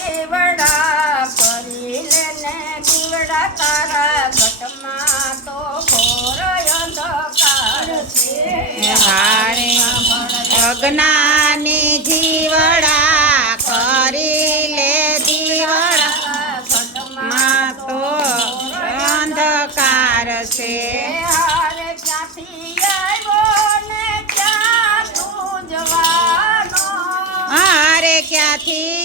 એવડા પરીલે ને દીવડા તારા ઘટમાં તો ઘોર અંધકાર છે હારે અજ્ઞાને જીવડા કરી લે દીવડા ઘટમાં તો અંધકાર છે હારે ક્યાંથી આવ્યો ને ક્યાં તું જવાનો હારે ક્યાંથી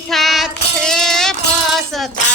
થાશે પસતા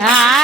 Ah.